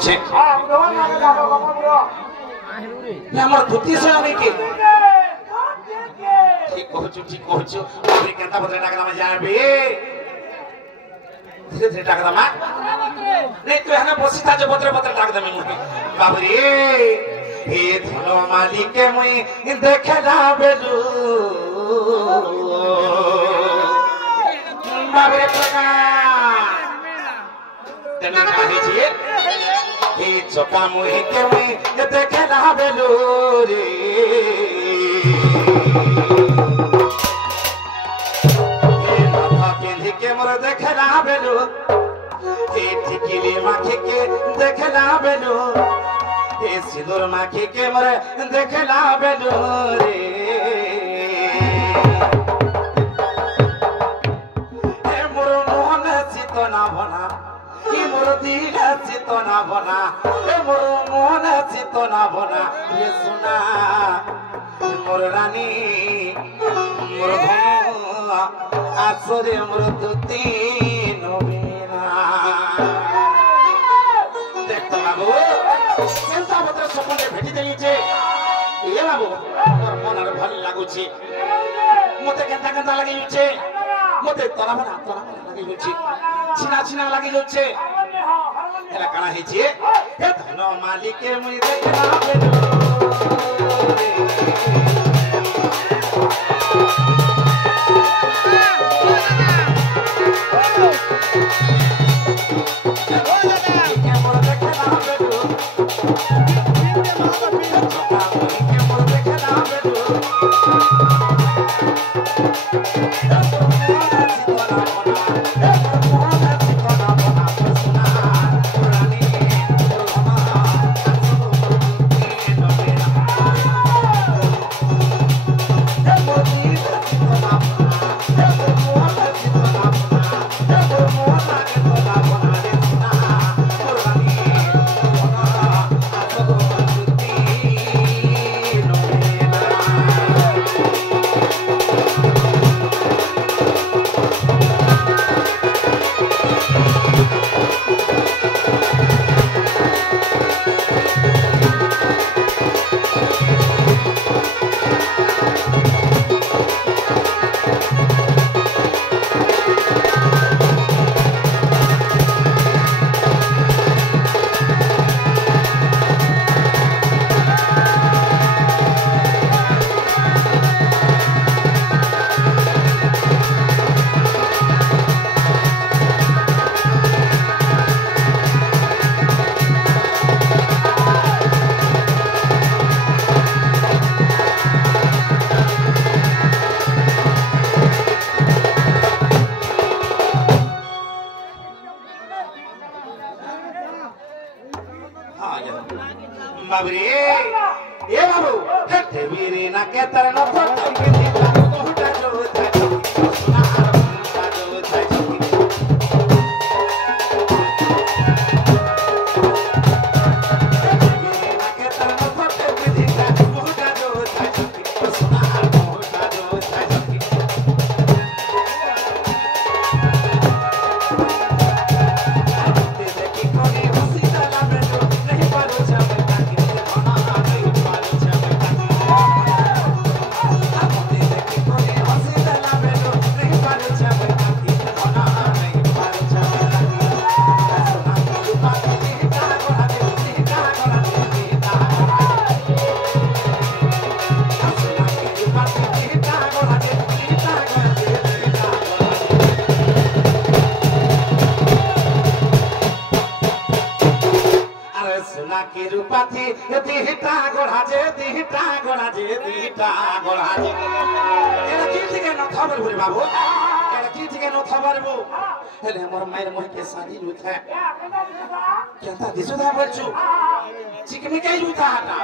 लाଗୁছে আমার ধুতি সরানি কি ঠিক কহছু তুই কেনতা বদলে টাকা দামা যাবে ধীরে ধীরে টাকা দামা নেই তুই এখানে বসি থাকছে বদলে বদলে টাকা দামে মুখে বাবরে এ ধন মালিকে মুই দেখে না বেলু বাবরে টাকা তেমন কাহিছি এ চকা মুই কে মুই দেখে না বেলু রে मोर देखला बेलू टिकिली माखी के देखला बेलू सिंदूर माखी के मोर देखला बेलू रे मोर मोहन चितना बना मोर दिल चितना बना मोर मोहन चितना बना ये सुना मोर रानी मोर आसरे मृदुती नवीना देखतो बाबू केनता पत्र सपने भेटी देली जे ए बाबू मोर मनर भल लागुची मते केनता लागि छे मते तराबना लागि छे छिना लागि छे एला काना हे छे ए धन मालिके मुई देखना बेलो बाबरे ए बाबू कते वीरे ना के तरन फोटो के दिला कोटा जो था सुना का जो था वीरे ना के तरन फोटो के दिला कोटा जो था सुना कोटा जो था देखी कोनी हंसी तला में जो नहीं पारो जा के रूपाथी दिहटा गोड़ा जे दिहटा गोड़ा जे एला की थिके न खबर भरे बाबू एला की थिके न खबर बो हेले हमर मायर मोह के शादी रुथा केनता दिसुदा बच्चू चिकनी के रुथा हटा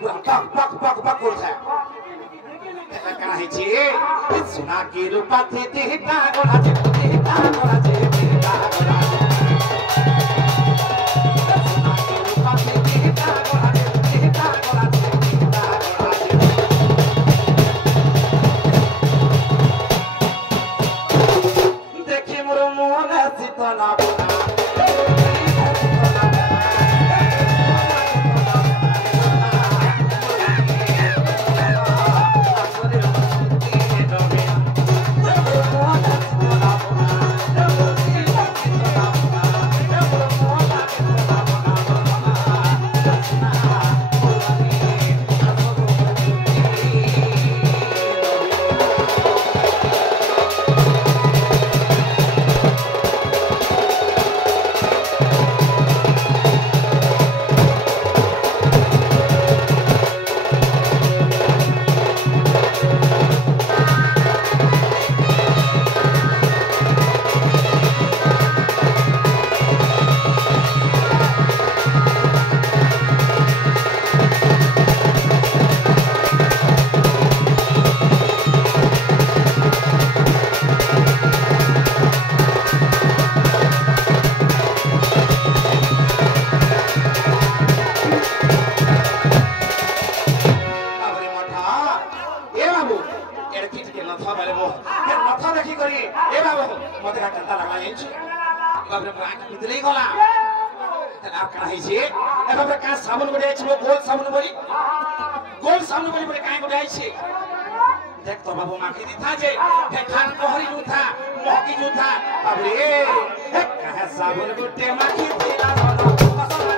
पूरा पक करथा एला काहे छी सुना के रूपाथी दिहटा गोड़ा जे दिहटा गोड़ा जे देखी मोर मोहन चितना बना आपका है जे एबे बे का साबुन गुडे छै गोल साबुन बोली काहे गुडे छै देख तो बाबू माखी दी था जे हे खान कोहरी जू था मोहकी जू था अब रे कहे साबुन गुडे माखी दिला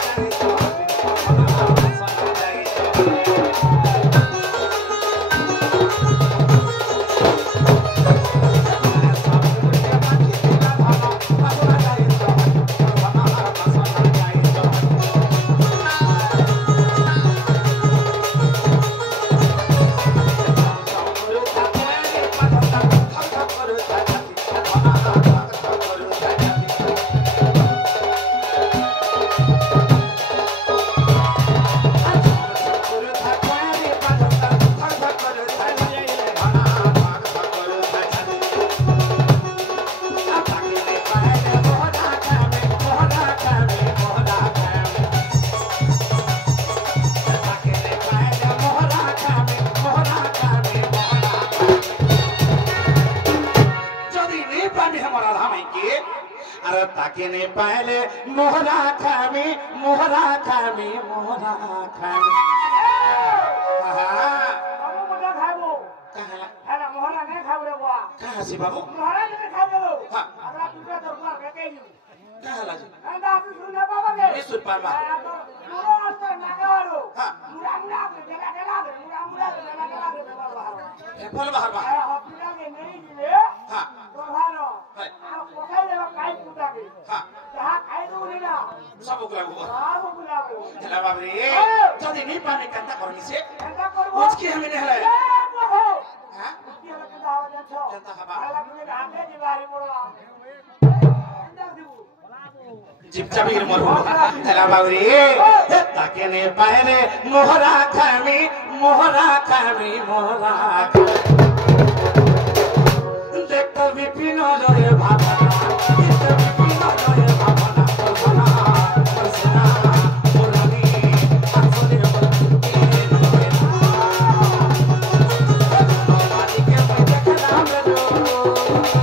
ताके ने पहले मोहरा खामी Ada mohon ni kau berapa? कहाँ से बाबू Mohon ni kau berapa? हाँ Ada kita terus ke kayu. कहाँ लाजी Anda tu sudah apa ke? Mesut Parma Murah tu nak baru. हाँ Murah बोल बाहर बाहर Hospital ke ni हाँ तो हारो. है Aku kaya nak kayu putar ke. हाँ Dah kayu ni dah. सब उगला हुआ Aku pulau. हेला बाबू रे जल्दी नहीं पाने करता करनी से Anda korban. कुछ की हमें नहीं है हाँ Dia nak tahu dia tu. जनता खबर Kalau kita anda di bari murah. Anda tu. चिपचापी मरु हेला बाबू रे ताके ने पहले मोहरा खामी देख तो विपिन जय भावना विपिन जय भावना परसना पुरानी आसने मानी के मैं देखना मेरे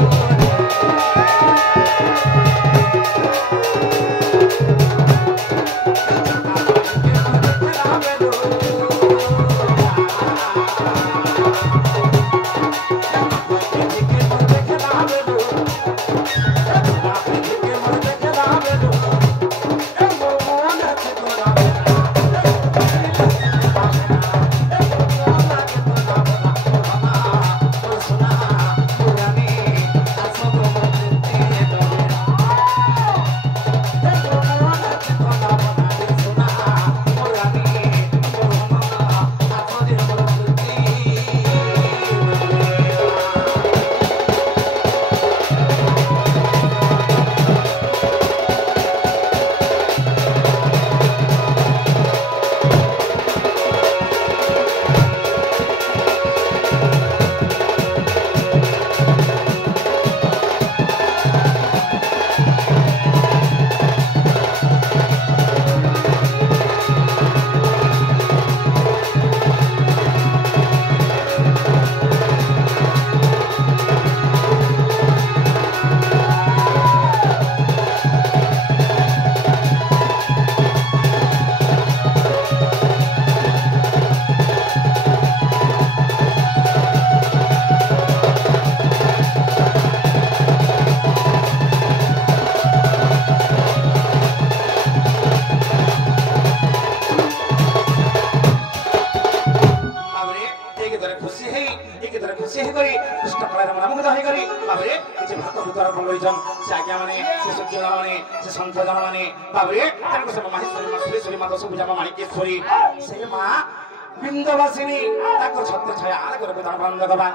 बिंदवासिनी ताको छत्र छया आले गरे बेता बन्द गबा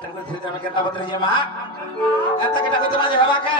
तनको धीरे धीरे केता बद्रे जे मा कता केटा को जमा जे हवा के